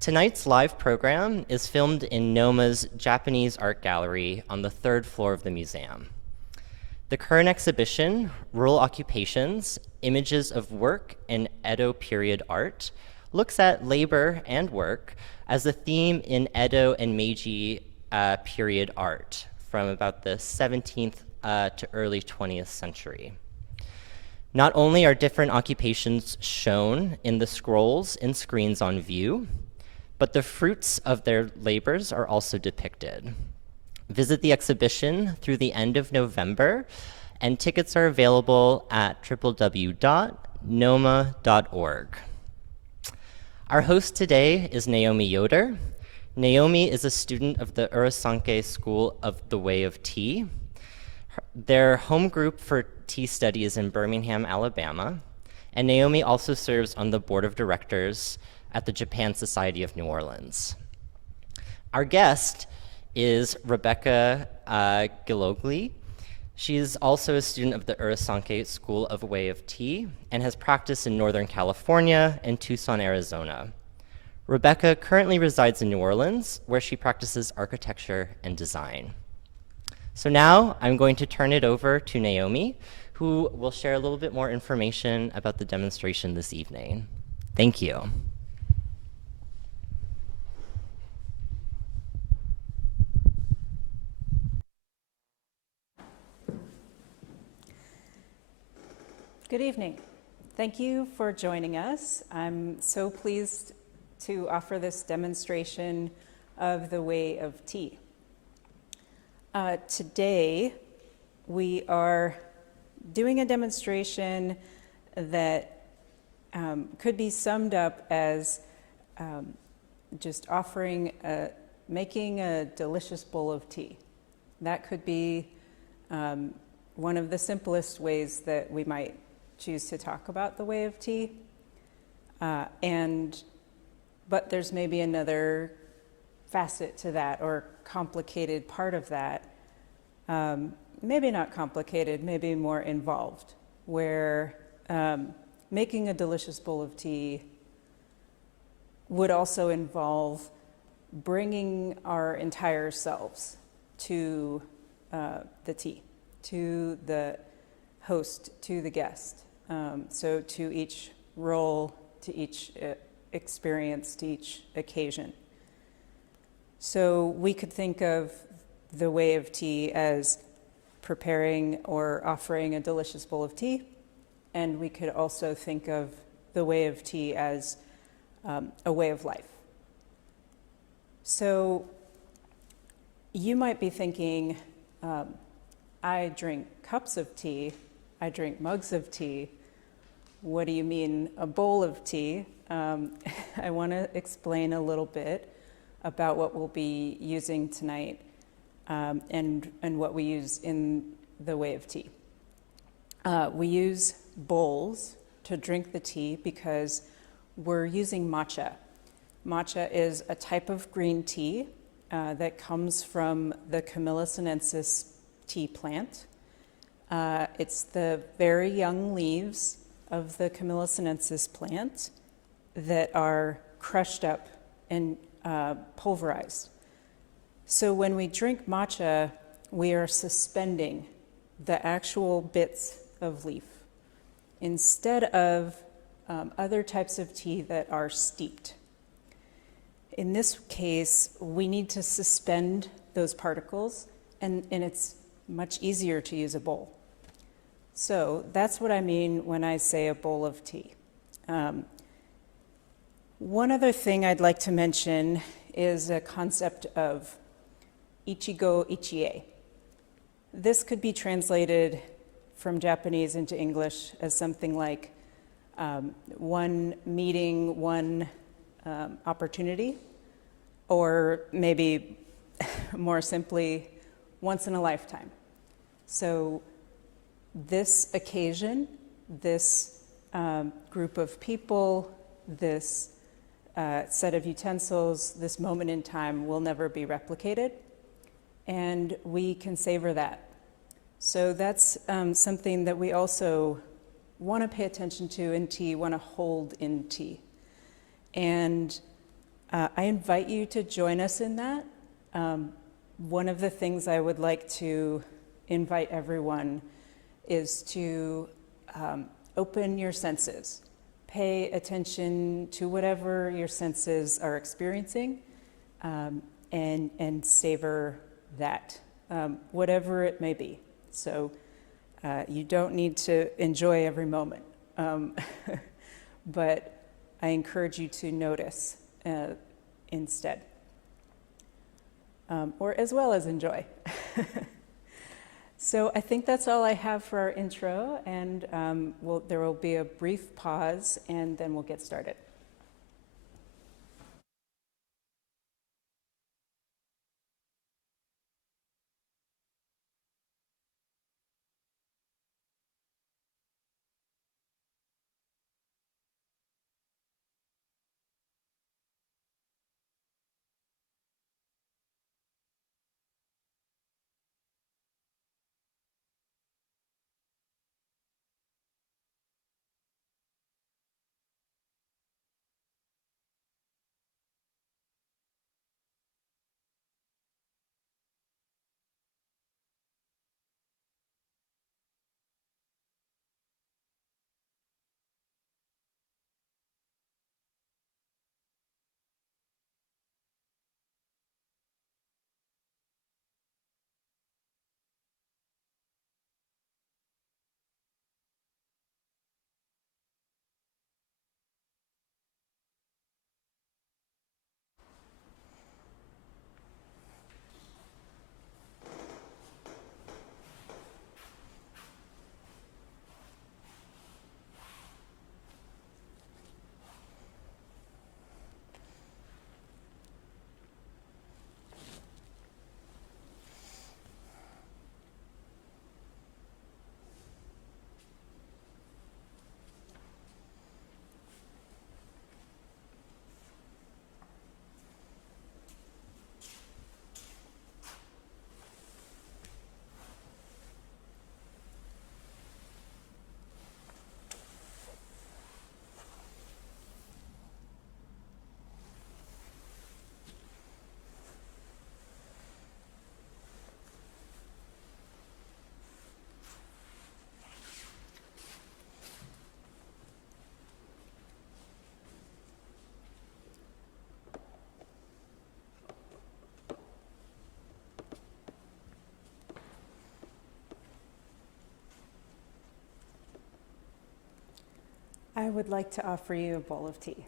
Tonight's live program is filmed in NOMA's Japanese Art Gallery on the 3rd floor of the museum. The current exhibition, Rural Occupations, Images of Work in Edo-Period Art, looks at labor and work as a theme in Edo and Meiji period art from about the 17th to early 20th century. Not only are different occupations shown in the scrolls and screens on view, but the fruits of their labors are also depicted. Visit the exhibition through the end of November, and tickets are available at www.noma.org. Our host today is Naomi Yoder. Naomi is a student of the Urasenke School of the Way of Tea. Their home group for tea study is in Birmingham, Alabama, and Naomi also serves on the board of directors at the Japan Society of New Orleans. Our guest is Rebecca Gilogli. She is also a student of the Urasenke School of Way of Tea and has practiced in Northern California and Tucson, Arizona. Rebecca currently resides in New Orleans, where she practices architecture and design. So now I'm going to turn it over to Naomi, who will share a little bit more information about the demonstration this evening. Thank you. Good evening. Thank you for joining us. I'm so pleased to offer this demonstration of the Way of Tea. Today, we are doing a demonstration that could be summed up as just making a delicious bowl of tea. That could be one of the simplest ways that we might choose to talk about the Way of Tea. But there's maybe another facet to that, or complicated part of that. Maybe not complicated, maybe more involved, where making a delicious bowl of tea would also involve bringing our entire selves to the tea, to the host, to the guest. So to each role, to each experience, to each occasion. So we could think of the Way of Tea as preparing or offering a delicious bowl of tea, and we could also think of the Way of Tea as a way of life. So you might be thinking, I drink cups of tea, I drink mugs of tea. What do you mean a bowl of tea? I want to explain a little bit about what we'll be using tonight and what we use in the Way of Tea. We use bowls to drink the tea because we're using matcha. Matcha is a type of green tea that comes from the Camellia sinensis tea plant. It's the very young leaves of the Camellia sinensis plant that are crushed up and pulverized. So when we drink matcha, we are suspending the actual bits of leaf instead of other types of tea that are steeped. In this case, we need to suspend those particles, and it's much easier to use a bowl. So that's what I mean when I say a bowl of tea. One other thing I'd like to mention is a concept of ichigo ichie. This could be translated from Japanese into English as something like one meeting, one opportunity, or maybe more simply, once in a lifetime. So this occasion, this group of people, this set of utensils, this moment in time will never be replicated, and we can savor that. So that's something that we also want to pay attention to in tea, want to hold in tea. And I invite you to join us in that. One of the things I would like to invite everyone is to open your senses. Pay attention to whatever your senses are experiencing, and savor that, whatever it may be. So you don't need to enjoy every moment, but I encourage you to notice instead, or as well as enjoy. So I think that's all I have for our intro, and there will be a brief pause, and then we'll get started. I would like to offer you a bowl of tea.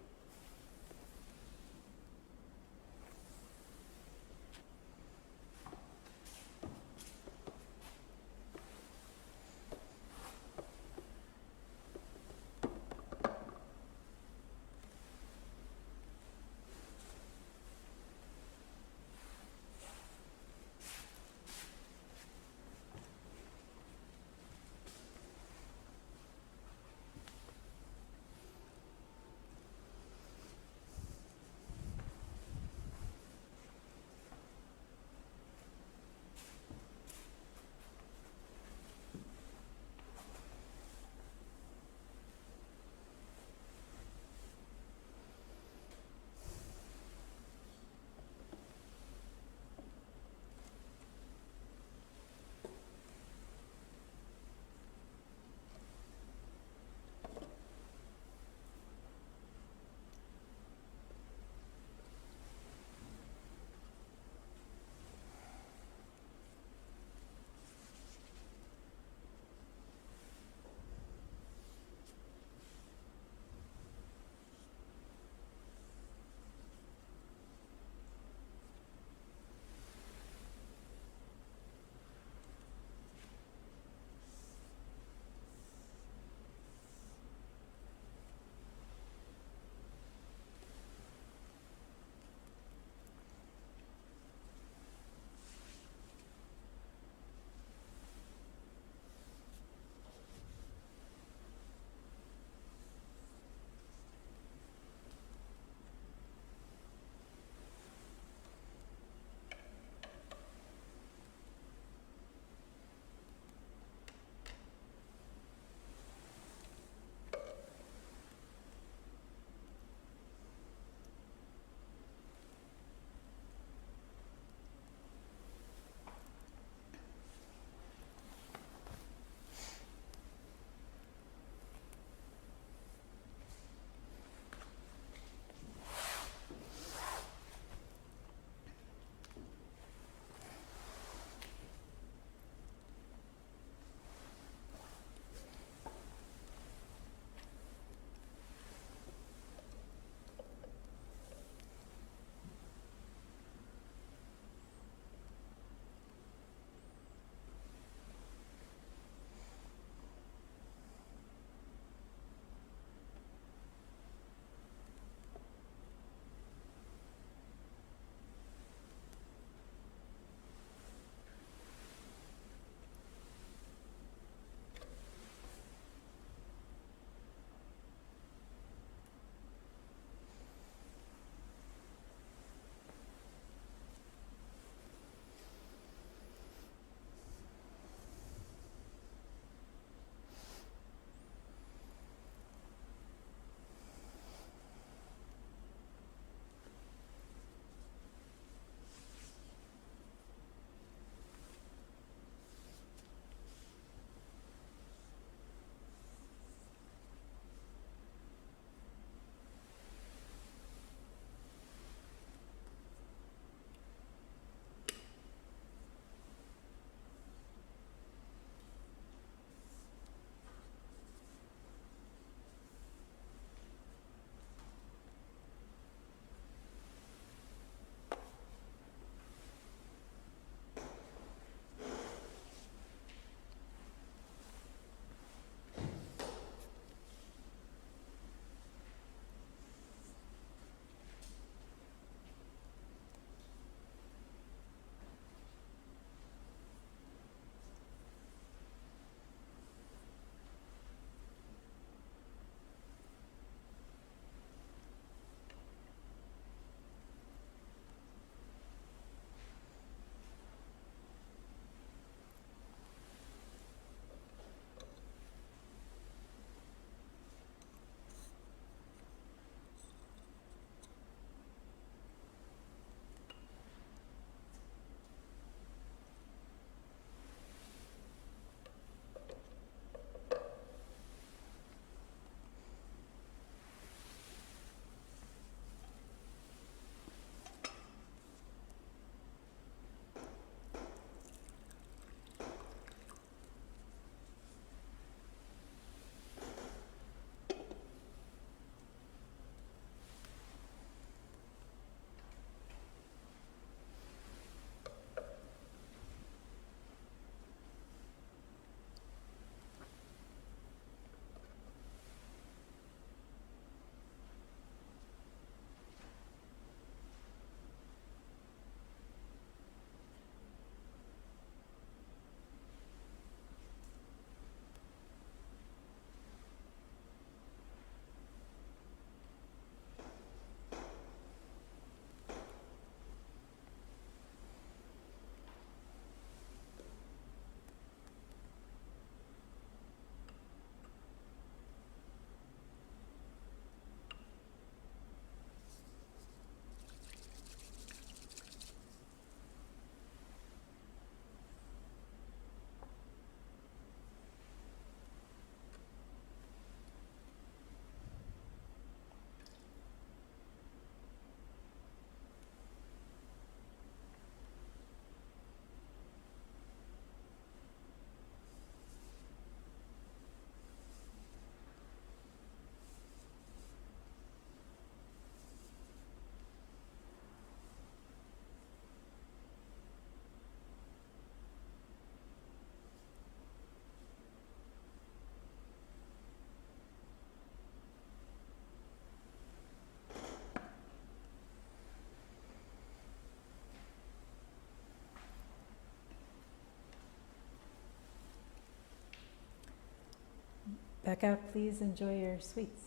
Becca, please enjoy your sweets.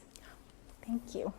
Thank you.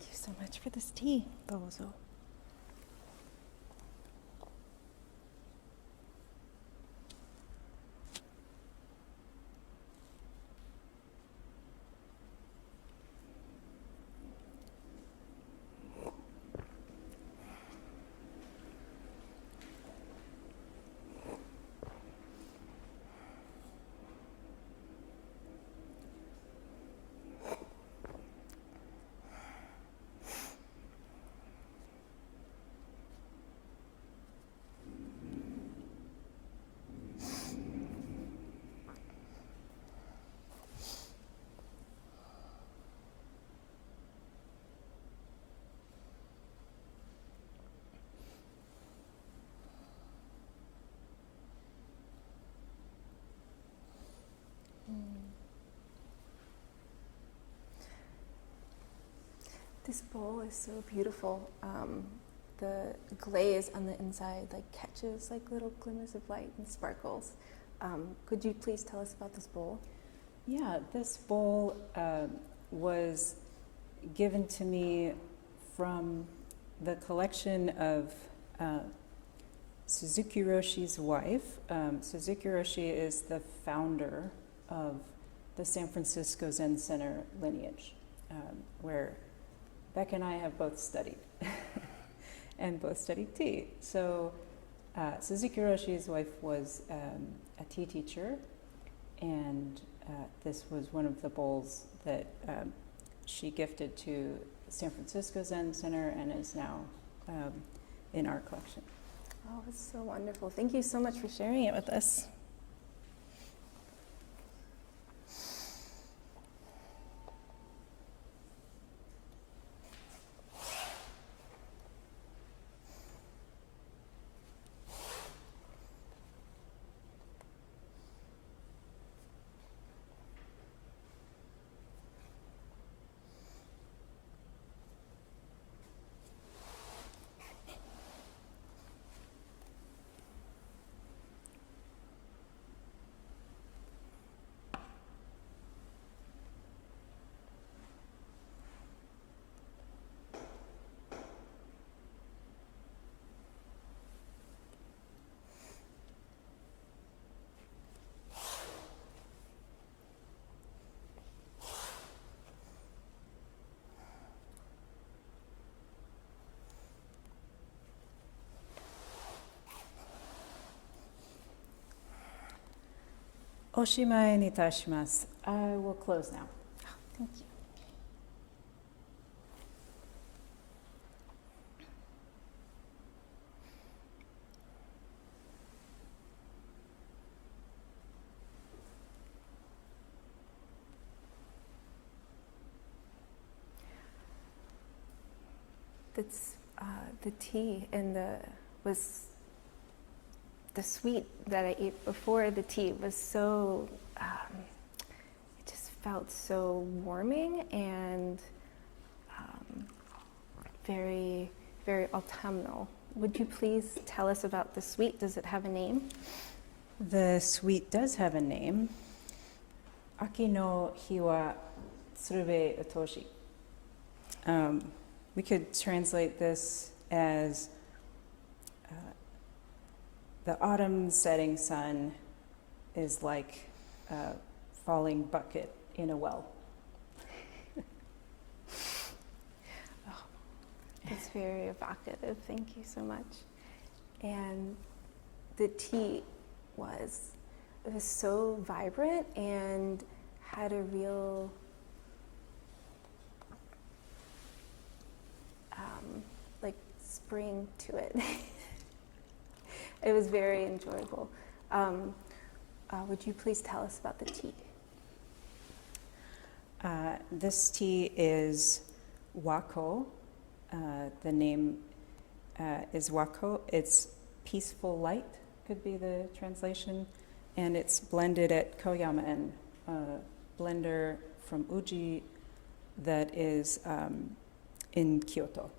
Thank you so much for this tea, Bozo. This bowl is so beautiful. The glaze on the inside catches little glimmers of light and sparkles. Could you please tell us about this bowl? Yeah, this bowl was given to me from the collection of Suzuki Roshi's wife. Suzuki Roshi is the founder of the San Francisco Zen Center lineage, where Beck and I have both studied and both studied tea. So Suzuki Roshi's wife was a tea teacher, and this was one of the bowls that she gifted to San Francisco Zen Center and is now in our collection. Oh, it's so wonderful. Thank you so much for sharing it with us. Oshimai ni itashimasu. I will close now. Thank you. That's the tea and the sweet that I ate before the tea was so, it just felt so warming and very, very autumnal. Would you please tell us about the sweet? Does it have a name? The sweet does have a name. Aki no hi wa tsurube utoshi. We could translate this as the autumn setting sun is like a falling bucket in a well. It's very evocative. Thank you so much. And the tea was so vibrant and had a real like spring to it. It was very enjoyable. Would you please tell us about the tea? This tea is wako. The name is wako. It's peaceful light, could be the translation. And it's blended at Koyama-en, a blender from Uji that is in Kyoto.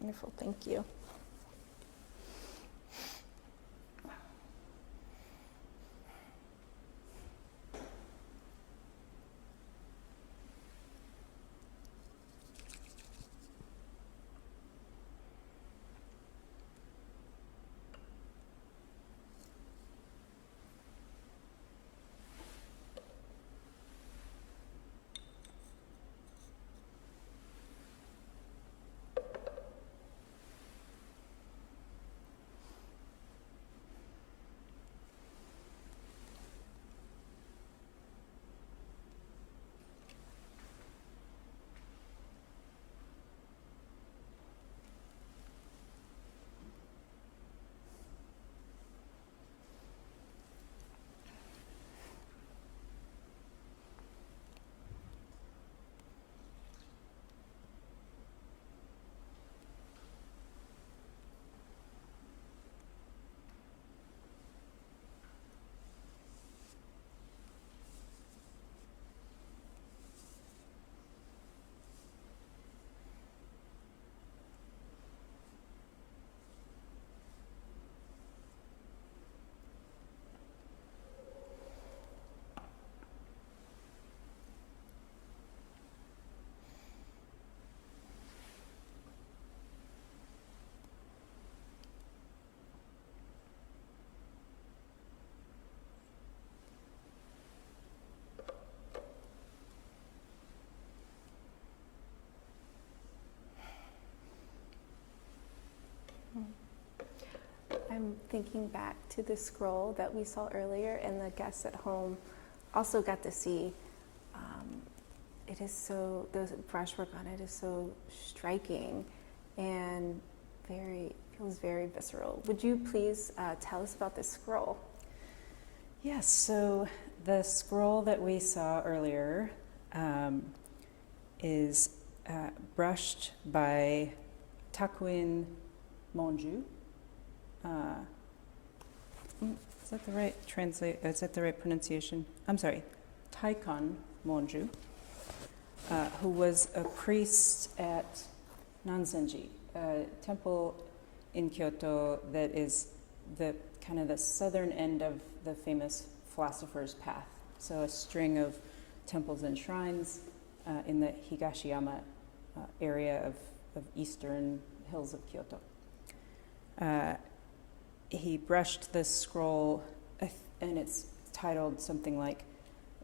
Wonderful, thank you. I'm thinking back to the scroll that we saw earlier and the guests at home also got to see. It is so, the brushwork on it is so striking and feels very visceral. Would you please tell us about this scroll? Yes, so the scroll that we saw earlier is brushed by Takuin Monju. Is that the right is that the right pronunciation? I'm sorry, Taikon Monju, who was a priest at Nanzenji, a temple in Kyoto that is the kind of the southern end of the famous philosopher's path. So a string of temples and shrines in the Higashiyama area of eastern hills of Kyoto. He brushed this scroll, and it's titled something like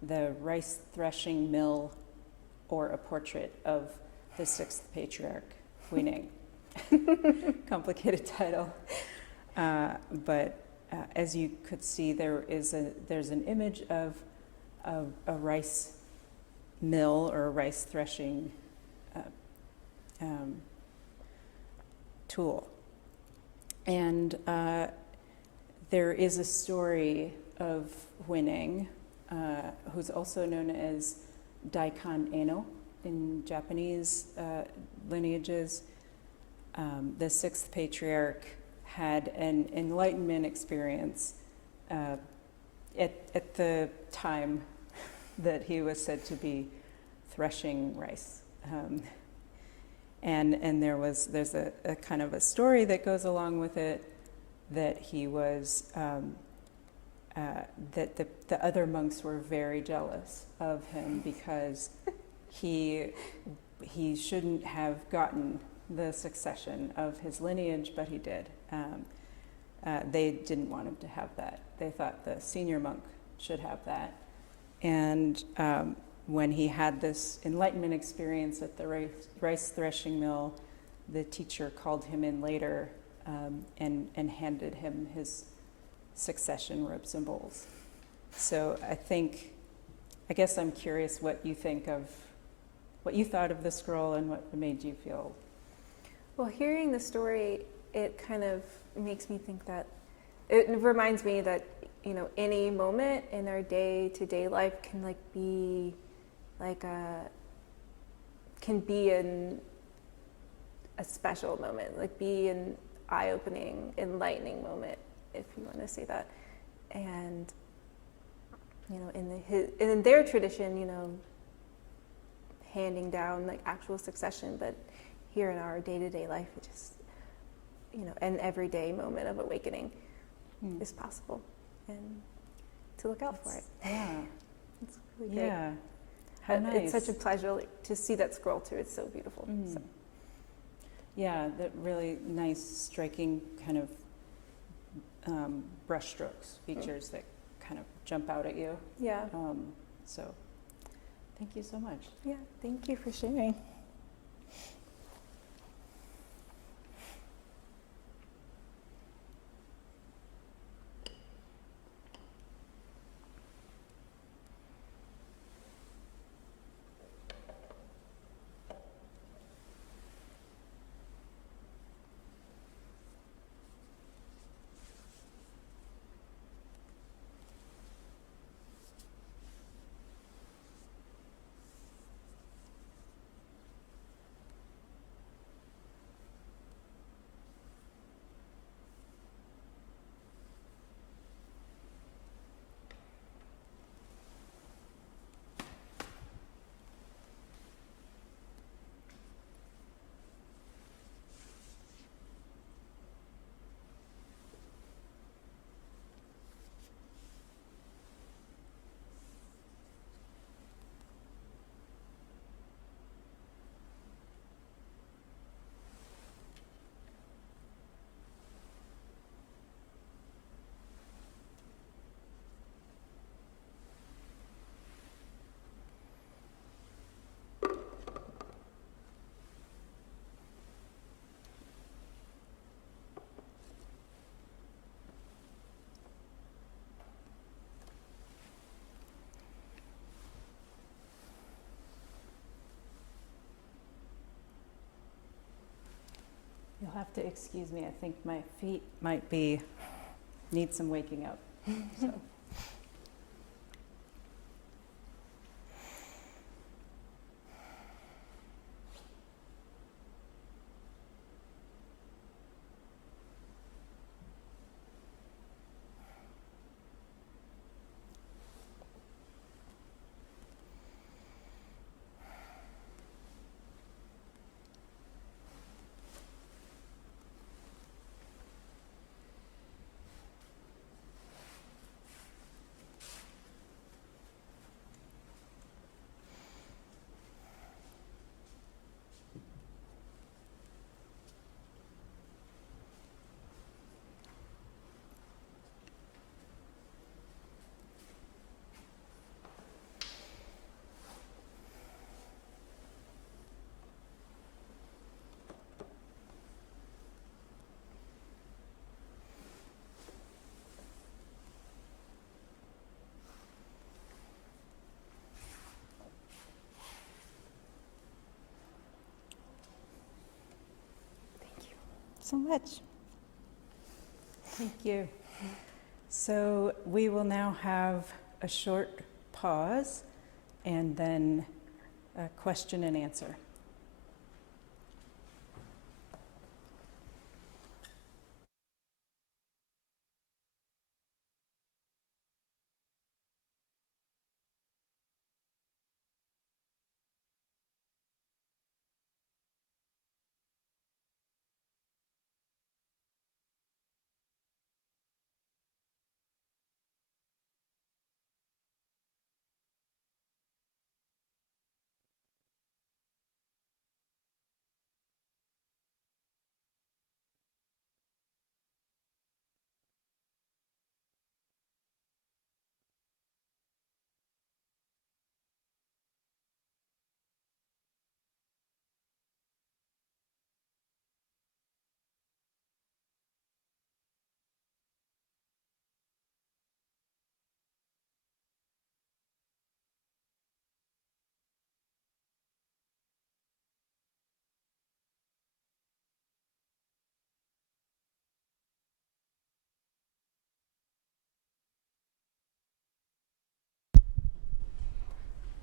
The Rice Threshing Mill, or a Portrait of the Sixth Patriarch, Huineng. Complicated title. But as you could see, there's an image of a rice mill or a rice threshing tool. And there is a story of Huineng, who's also known as Daikon Eno in Japanese lineages. The sixth patriarch had an enlightenment experience at the time that he was said to be threshing rice. And there's a kind of a story that goes along with it, that he was, that the other monks were very jealous of him because he shouldn't have gotten the succession of his lineage, but he did. They didn't want him to have that. They thought the senior monk should have that. And when he had this enlightenment experience at the rice threshing mill, the teacher called him in later and handed him his succession robes and bowls. So I guess I'm curious what you thought of the scroll and what made you feel. Well, hearing the story, it kind of makes me think that, it reminds me that, any moment in our day-to-day life can be a special moment, be an eye-opening, enlightening moment, if you want to say that. And, in their tradition, handing down actual succession, but here in our day-to-day life, it just, an everyday moment of awakening is possible, and to look out for it. Yeah. It's really great. Yeah. How nice. It's such a pleasure to see that scroll too. It's so beautiful. So. Yeah, that really nice, striking kind of brush strokes, features that kind of jump out at you. Yeah. So thank you so much. Yeah, thank you for sharing. You'll have to excuse me. I think my feet might need some waking up. So. so much. Thank you. So we will now have a short pause and then a question and answer.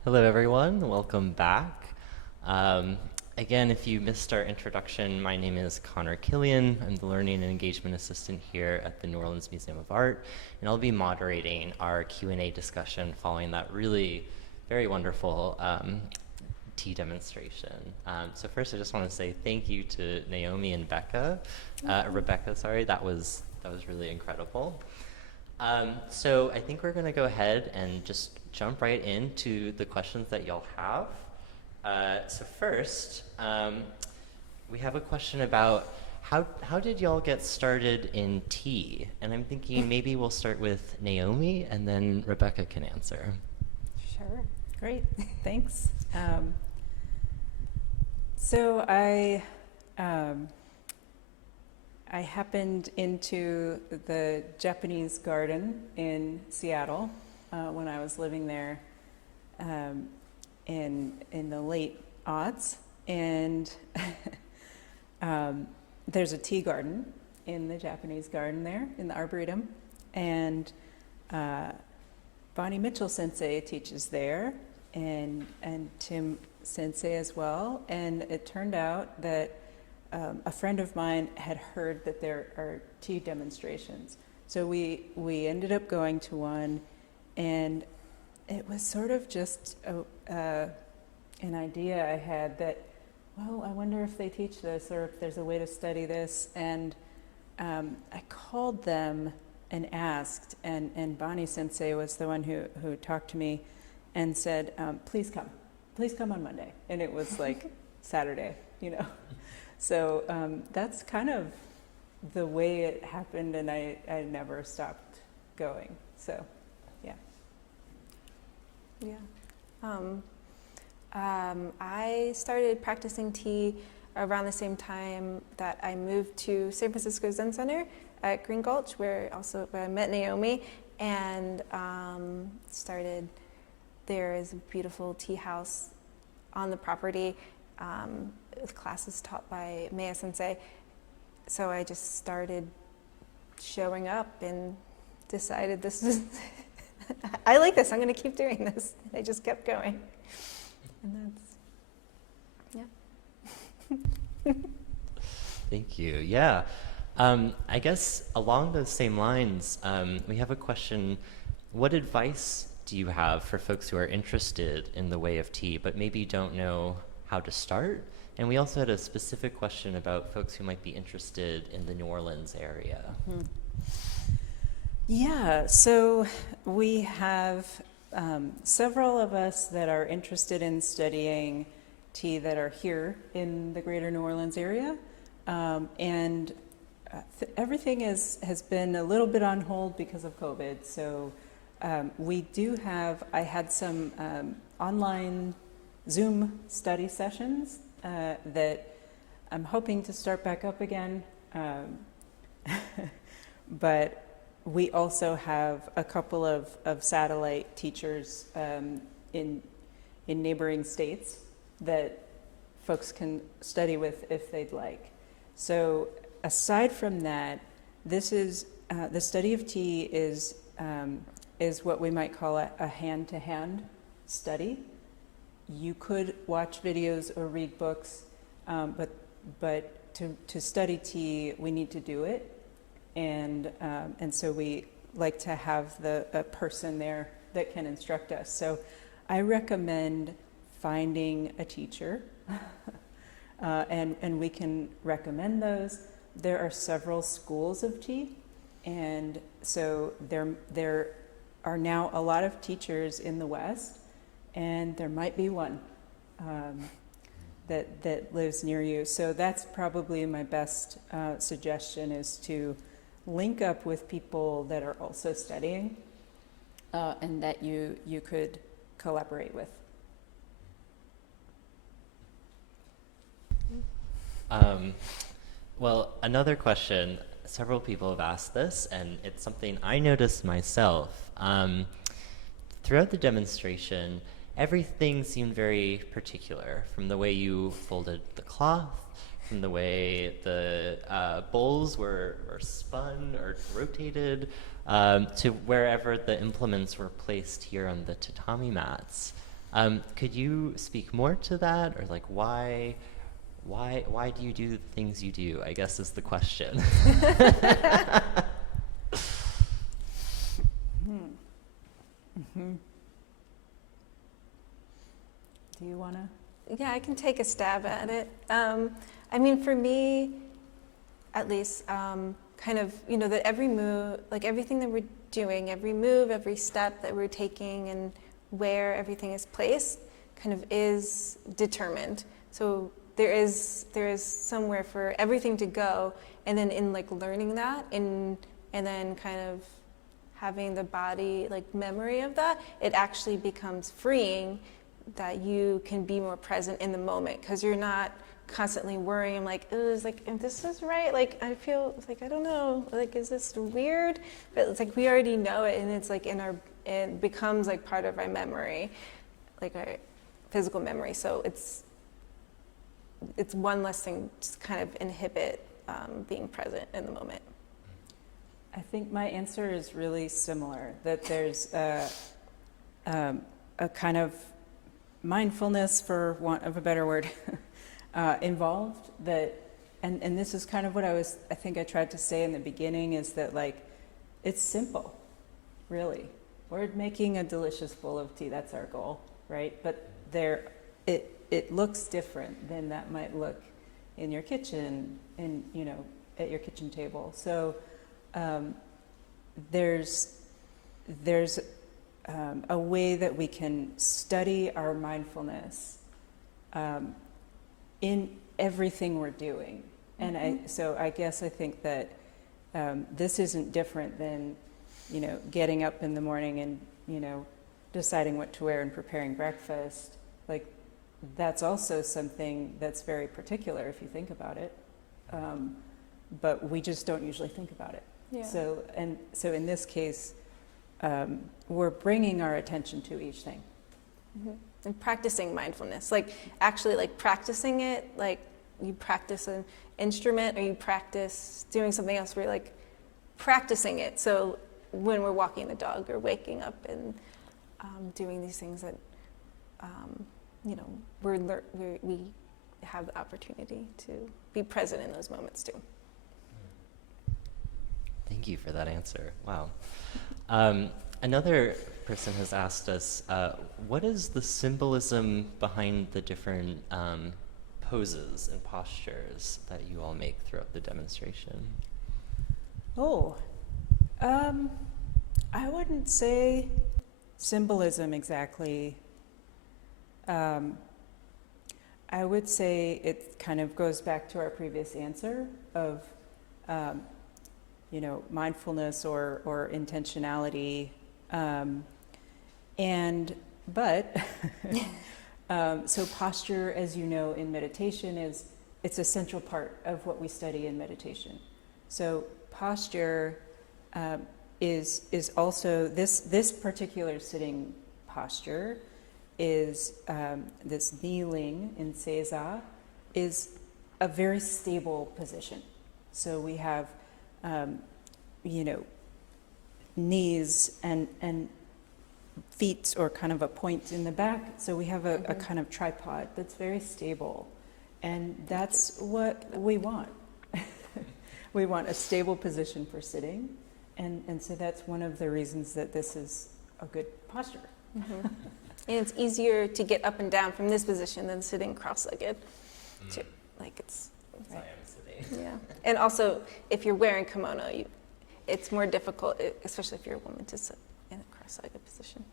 Hello, everyone. Welcome back. Again, if you missed our introduction, my name is Connor Killian. I'm the Learning and Engagement Assistant here at the New Orleans Museum of Art, and I'll be moderating our Q&A discussion following that really very wonderful tea demonstration. So first, I just want to say thank you to Naomi and Rebecca. Sorry, that was really incredible. So I think we're going to go ahead and just jump right into the questions that y'all have. So first, we have a question about how did y'all get started in tea? And I'm thinking maybe we'll start with Naomi and then Rebecca can answer. Sure. Great. Thanks. So I happened into the Japanese garden in Seattle when I was living there in the late aughts, and there's a tea garden in the Japanese garden there in the Arboretum, and Bonnie Mitchell Sensei teaches there, and Tim Sensei as well, and it turned out that a friend of mine had heard that there are tea demonstrations. So we ended up going to one, and it was sort of just an idea I had that, well, I wonder if they teach this or if there's a way to study this. And I called them and asked, and Bonnie Sensei was the one who talked to me and said, please come on Monday. And it was like Saturday, you know. So that's kind of the way it happened, and I never stopped going. So, yeah. Yeah. I started practicing tea around the same time that I moved to San Francisco Zen Center at Green Gulch, where I met Naomi, and started. There is a beautiful tea house on the property with classes taught by Maya Sensei. So I just started showing up and decided this is, I like this, I'm going to keep doing this. I just kept going. And that's, Thank you. Yeah. I guess along those same lines, we have a question. What advice do you have for folks who are interested in the Way of Tea, but maybe don't know how to start? And we also had a specific question about folks who might be interested in the New Orleans area. Mm-hmm. Yeah, so we have several of us that are interested in studying tea that are here in the greater New Orleans area. And everything has been a little bit on hold because of COVID. So we do have, I had some online Zoom study sessions that I'm hoping to start back up again. But we also have a couple of satellite teachers in neighboring states that folks can study with if they'd like. So aside from that, this is the study of tea is what we might call a hand-to-hand study. You could watch videos or read books, but to study tea, we need to do it, and so we like to have a person there that can instruct us. So I recommend finding a teacher, and we can recommend those. There are several schools of tea, and so there are now a lot of teachers in the West, and there might be one that lives near you. So that's probably my best suggestion, is to link up with people that are also studying, and that you could collaborate with. Well, another question, several people have asked this, and it's something I noticed myself. Throughout the demonstration, everything seemed very particular, from the way you folded the cloth, from the way the bowls were spun or rotated, to wherever the implements were placed here on the tatami mats. Could you speak more to that, or like why do you do the things you do, I guess is the question. Mm-hmm. Do you want to? Yeah, I can take a stab at it. I mean, for me, at least, kind of, that every move, like everything that we're doing, every move, every step that we're taking, and where everything is placed, kind of is determined. So there is somewhere for everything to go, and then in like learning that, and then kind of having the body like memory of that, it actually becomes freeing, that you can be more present in the moment, because you're not constantly worrying. I'm like, is like, if this is right, like I feel like I don't know, like is this weird? But it's like we already know it, and it's like it becomes like part of our memory, like our physical memory. So it's one less thing to kind of inhibit being present in the moment. I think my answer is really similar, that there's a kind of mindfulness, for want of a better word, involved, that, and this is kind of what I think I tried to say in the beginning, is that like, it's simple, really. We're making a delicious bowl of tea, that's our goal, right? But it looks different than that might look in your kitchen, at your kitchen table. So there's a way that we can study our mindfulness in everything we're doing. And so I guess I think that this isn't different than, getting up in the morning and, deciding what to wear and preparing breakfast. Like, that's also something that's very particular if you think about it. But we just don't usually think about it. Yeah. So in this case, we're bringing our attention to each thing. Mm-hmm. And practicing mindfulness, like actually like practicing it, like you practice an instrument or you practice doing something else, where you're like practicing it. So when we're walking the dog or waking up and doing these things that, we have the opportunity to be present in those moments too. Thank you for that answer. Wow. Another person has asked us, what is the symbolism behind the different poses and postures that you all make throughout the demonstration? I wouldn't say symbolism exactly. I would say it kind of goes back to our previous answer of, mindfulness or intentionality. So posture, as you know, in meditation it's a central part of what we study in meditation. So posture is also this particular sitting posture is this kneeling in seiza is a very stable position. So we have, knees and feet, or kind of a point in the back. So we have a kind of tripod that's very stable. And that's what we want. We want a stable position for sitting. And so that's one of the reasons that this is a good posture. Mm-hmm. And it's easier to get up and down from this position than sitting cross-legged. Too. Like it's I am sitting. Yeah. And also, if you're wearing kimono, it's more difficult, especially if you're a woman, to sit in a cross-legged position.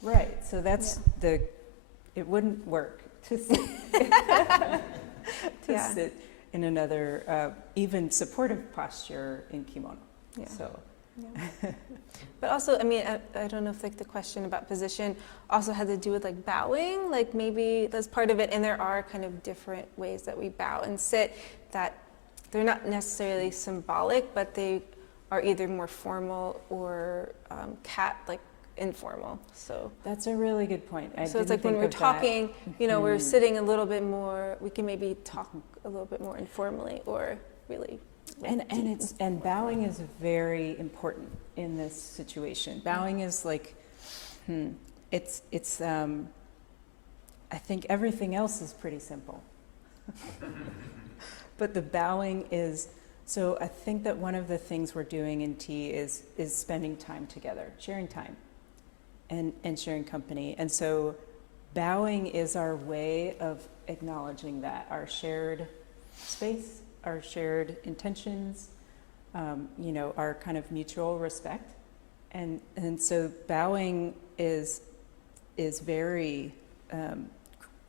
Right. So that's it wouldn't work to sit, sit in another, even supportive posture in kimono. Yeah. So. Yeah. But also, I mean, I don't know if like the question about position also had to do with like bowing, like maybe that's part of it. And there are kind of different ways that we bow and sit that they're not necessarily symbolic, but they are either more formal or like informal. So that's a really good point. So it's like when we're talking, we're sitting a little bit more. We can maybe talk a little bit more informally, or really. And bowing is very important in this situation. Bowing is like, it's I think everything else is pretty simple. But the bowing is, so I think that one of the things we're doing in tea is spending time together, sharing time and sharing company. And so bowing is our way of acknowledging that, our shared space, our shared intentions, our kind of mutual respect. And so bowing is very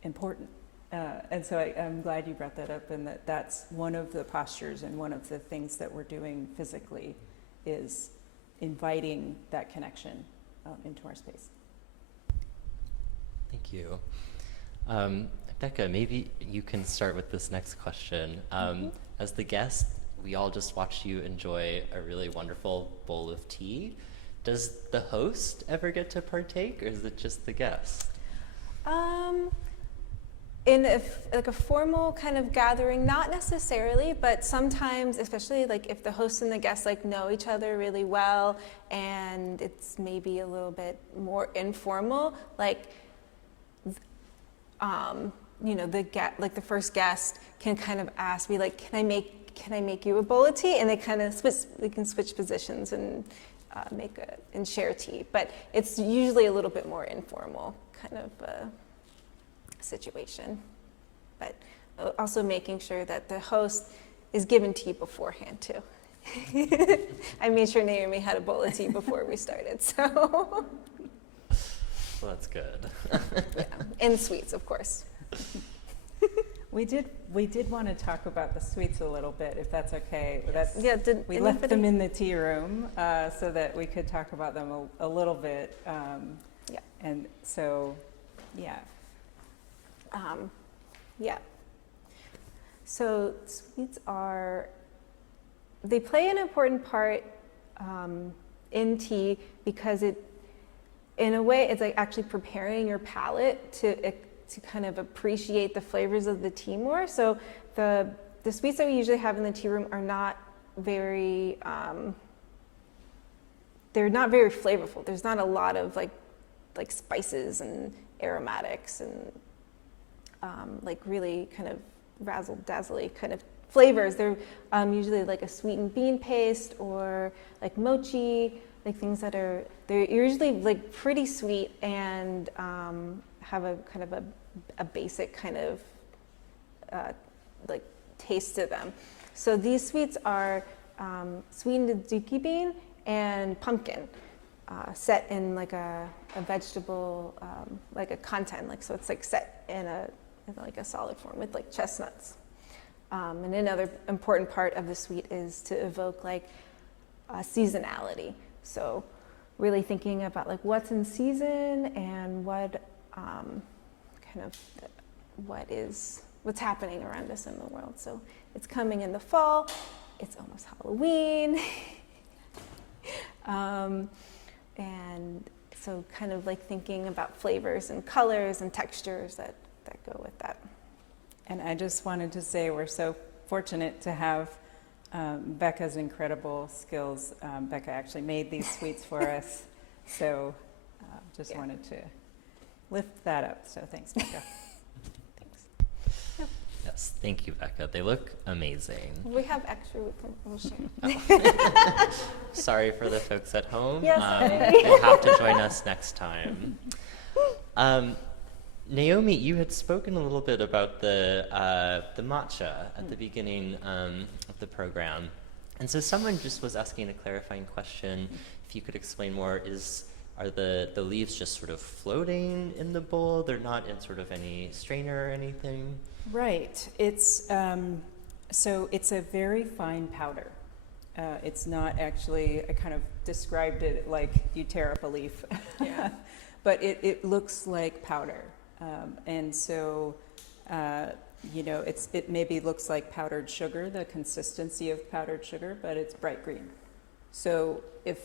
important. And so I'm glad you brought that up, and that's one of the postures and one of the things that we're doing physically is inviting that connection into our space. Thank you. Becca, maybe you can start with this next question. As the guest, we all just watched you enjoy a really wonderful bowl of tea. Does the host ever get to partake, or is it just the guest? In like a formal kind of gathering, not necessarily, but sometimes, especially like if the host and the guest like know each other really well, and it's maybe a little bit more informal, like the first guest can kind of ask me like, can I make you a bowl of tea? And they can switch positions and and share tea. But it's usually a little bit more informal kind of situation. But also making sure that the host is given tea beforehand too. I made sure Naomi had a bowl of tea before we started, so. Well, that's good. Yeah. And sweets, of course. We did want to talk about the sweets a little bit, if that's okay. Yes. We left them in the tea room so that we could talk about them a little bit. And so, yeah. So sweets they play an important part in tea because in a way, it's like actually preparing your palate to kind of appreciate the flavors of the tea more. So the sweets that we usually have in the tea room are not very, they're not very flavorful. There's not a lot of like spices and aromatics and like really kind of razzle-dazzly kind of flavors. They're usually like a sweetened bean paste or like mochi, like things they're usually like pretty sweet and have a kind of a basic kind of like taste to them. So these sweets are sweetened azuki bean and pumpkin, set in like a vegetable, like a content, like so it's like set in like a solid form with like chestnuts. And another important part of the sweet is to evoke like seasonality. So really thinking about like what's in season and what's happening around us in the world. So it's coming in the fall, it's almost Halloween. And so kind of like thinking about flavors and colors and textures that go with that. And I just wanted to say we're so fortunate to have Becca's incredible skills. Becca actually made these sweets for us, so just wanted to lift that up. So thanks, Becca. Yes, thank you, Becca. They look amazing. We have extra, we'll share. Oh. Sorry for the folks at home. Yes, You'll have to join us next time. Naomi, you had spoken a little bit about the matcha at the beginning of the program. And so someone just was asking a clarifying question. If you could explain more, are the leaves just sort of floating in the bowl? They're not in sort of any strainer or anything? Right. It's so it's a very fine powder. It's not actually, I kind of described it like you tear up a leaf. Yeah. But it looks like powder. And so, it maybe looks like powdered sugar, the consistency of powdered sugar, but it's bright green. So if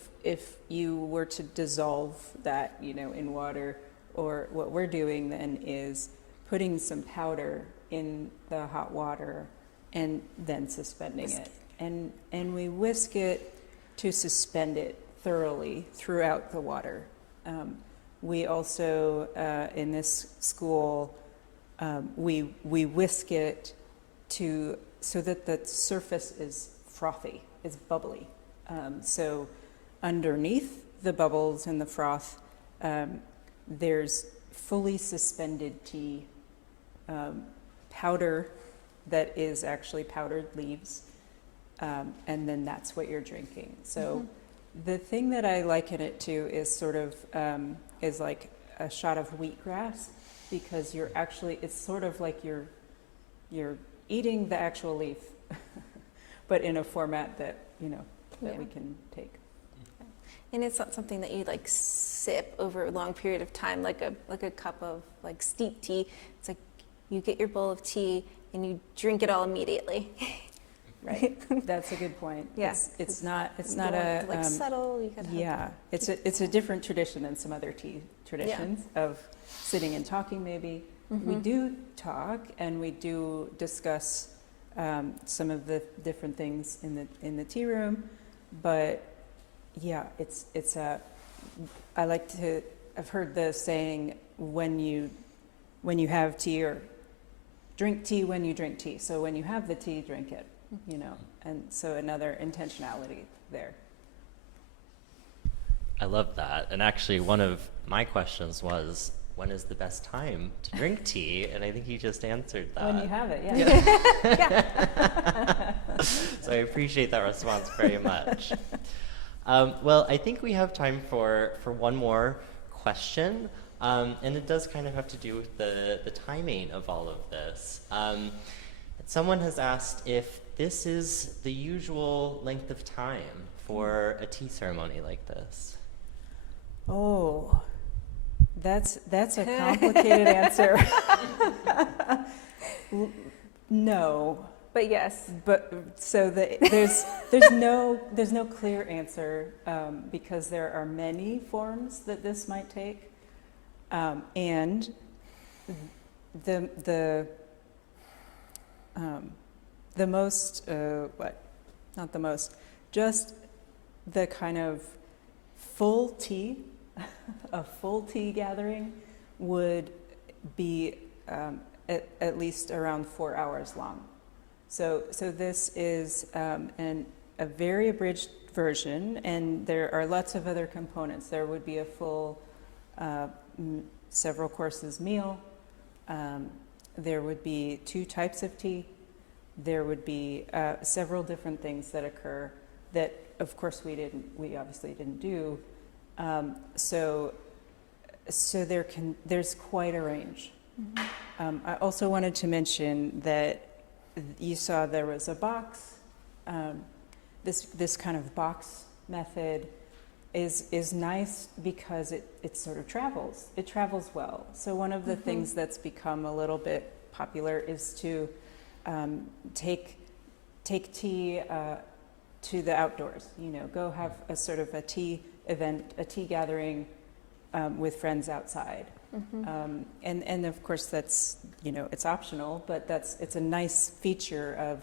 you were to dissolve that, in water, or what we're doing then is putting some powder in the hot water and then suspending it. And we whisk it to suspend it thoroughly throughout the water. We also, in this school, we whisk it so that the surface is frothy, is bubbly. So underneath the bubbles and the froth, there's fully suspended tea, powder that is actually powdered leaves, and then that's what you're drinking. So the thing that I liken it to is sort of is like a shot of wheatgrass, because it's sort of like you're eating the actual leaf, but in a format that that we can take. And it's not something that you like sip over a long period of time, like a cup of like steep tea. It's like you get your bowl of tea and you drink it all immediately. Right. That's a good point. Yes. Yeah. It's not a like subtle. You could have it's a different tradition than some other tea traditions of sitting and talking. Maybe we do talk and we do discuss some of the different things in the tea room, but yeah, it's a. I've heard the saying when you have tea, or drink tea when you drink tea. So when you have the tea, drink it. And so another intentionality there. I love that. And actually, one of my questions was, when is the best time to drink tea? And I think you just answered that. When you have it, yeah. So I appreciate that response very much. Well, I think we have time for one more question. And it does kind of have to do with the timing of all of this. Someone has asked if this is the usual length of time for a tea ceremony like this. Oh, that's a complicated answer. No. But yes. But so there's no clear answer, because there are many forms that this might take, and the most, not the most, just the kind of full tea, a full tea gathering would be at least around 4 hours long. So this is a very abridged version, and there are lots of other components. There would be a full several courses meal. There would be 2 types of tea. There would be several different things that occur that, of course, we obviously didn't do. So there's quite a range. I also wanted to mention that you saw there was a box. This kind of box method is nice because it sort of travels. It travels well. So one of the things that's become a little bit popular is to take tea to the outdoors. Go have a sort of a tea event, a tea gathering with friends outside. And of course that's it's optional, but it's a nice feature of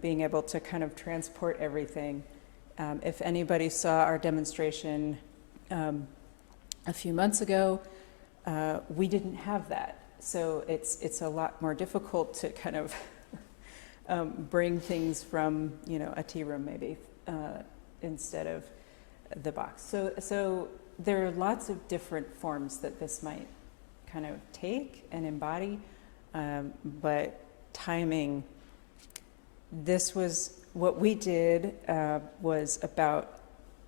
being able to kind of transport everything. If anybody saw our demonstration a few months ago, we didn't have that. So it's a lot more difficult to kind of bring things from, a tea room maybe, instead of the box. So there are lots of different forms that this might kind of take and embody, but timing, this was, what we did was about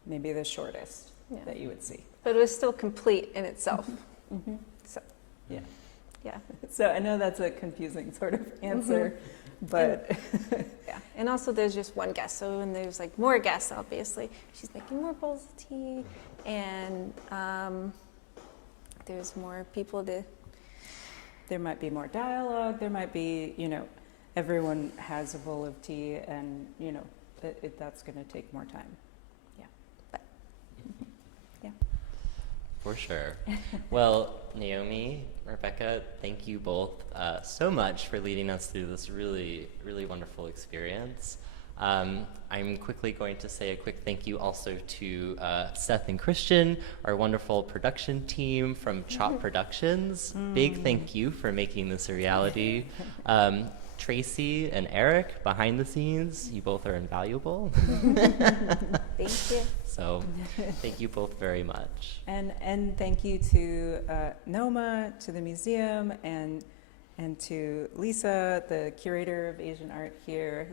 maybe the shortest that you would see. But it was still complete in itself. Mm-hmm. So, yeah. Yeah. So I know that's a confusing sort of answer, but... Yeah, and also there's just one guest, so when there's like more guests, obviously, she's making more bowls of tea, and there's more people to... There might be more dialogue, there might be, everyone has a bowl of tea, and, that's going to take more time. Yeah. But, yeah. For sure. Well, Naomi, Rebecca, thank you both so much for leading us through this really, really wonderful experience. I'm quickly going to say a quick thank you also to Seth and Christian, our wonderful production team from Chop Productions. Big thank you for making this a reality. Tracy and Eric behind the scenes, you both are invaluable. Thank you. So thank you both very much. And thank you to NOMA, to the museum, and to Lisa, the curator of Asian art here,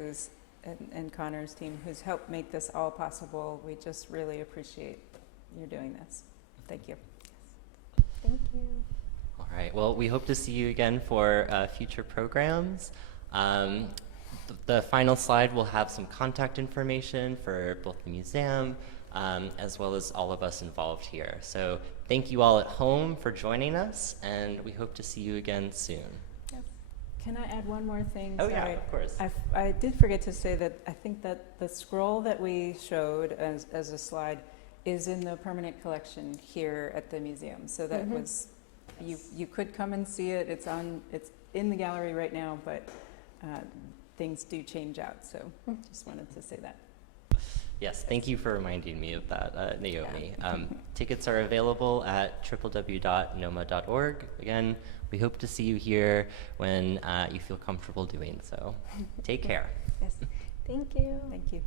and Connor's team, who's helped make this all possible. We just really appreciate you doing this. Thank you. Thank you. All right, well, we hope to see you again for future programs. The final slide will have some contact information for both the museum as well as all of us involved here. So thank you all at home for joining us, and we hope to see you again soon. Can I add one more thing? Oh, Sorry. yeah, of course. I did forget to say that I think that the scroll that we showed as a slide is in the permanent collection here at the museum. So that was, you could come and see it. It's in the gallery right now, but things do change out. So just wanted to say that. Yes, thank you for reminding me of that, Naomi. Tickets are available at www.noma.org. Again, we hope to see you here when you feel comfortable doing so. Take care. Yes. Thank you. Thank you.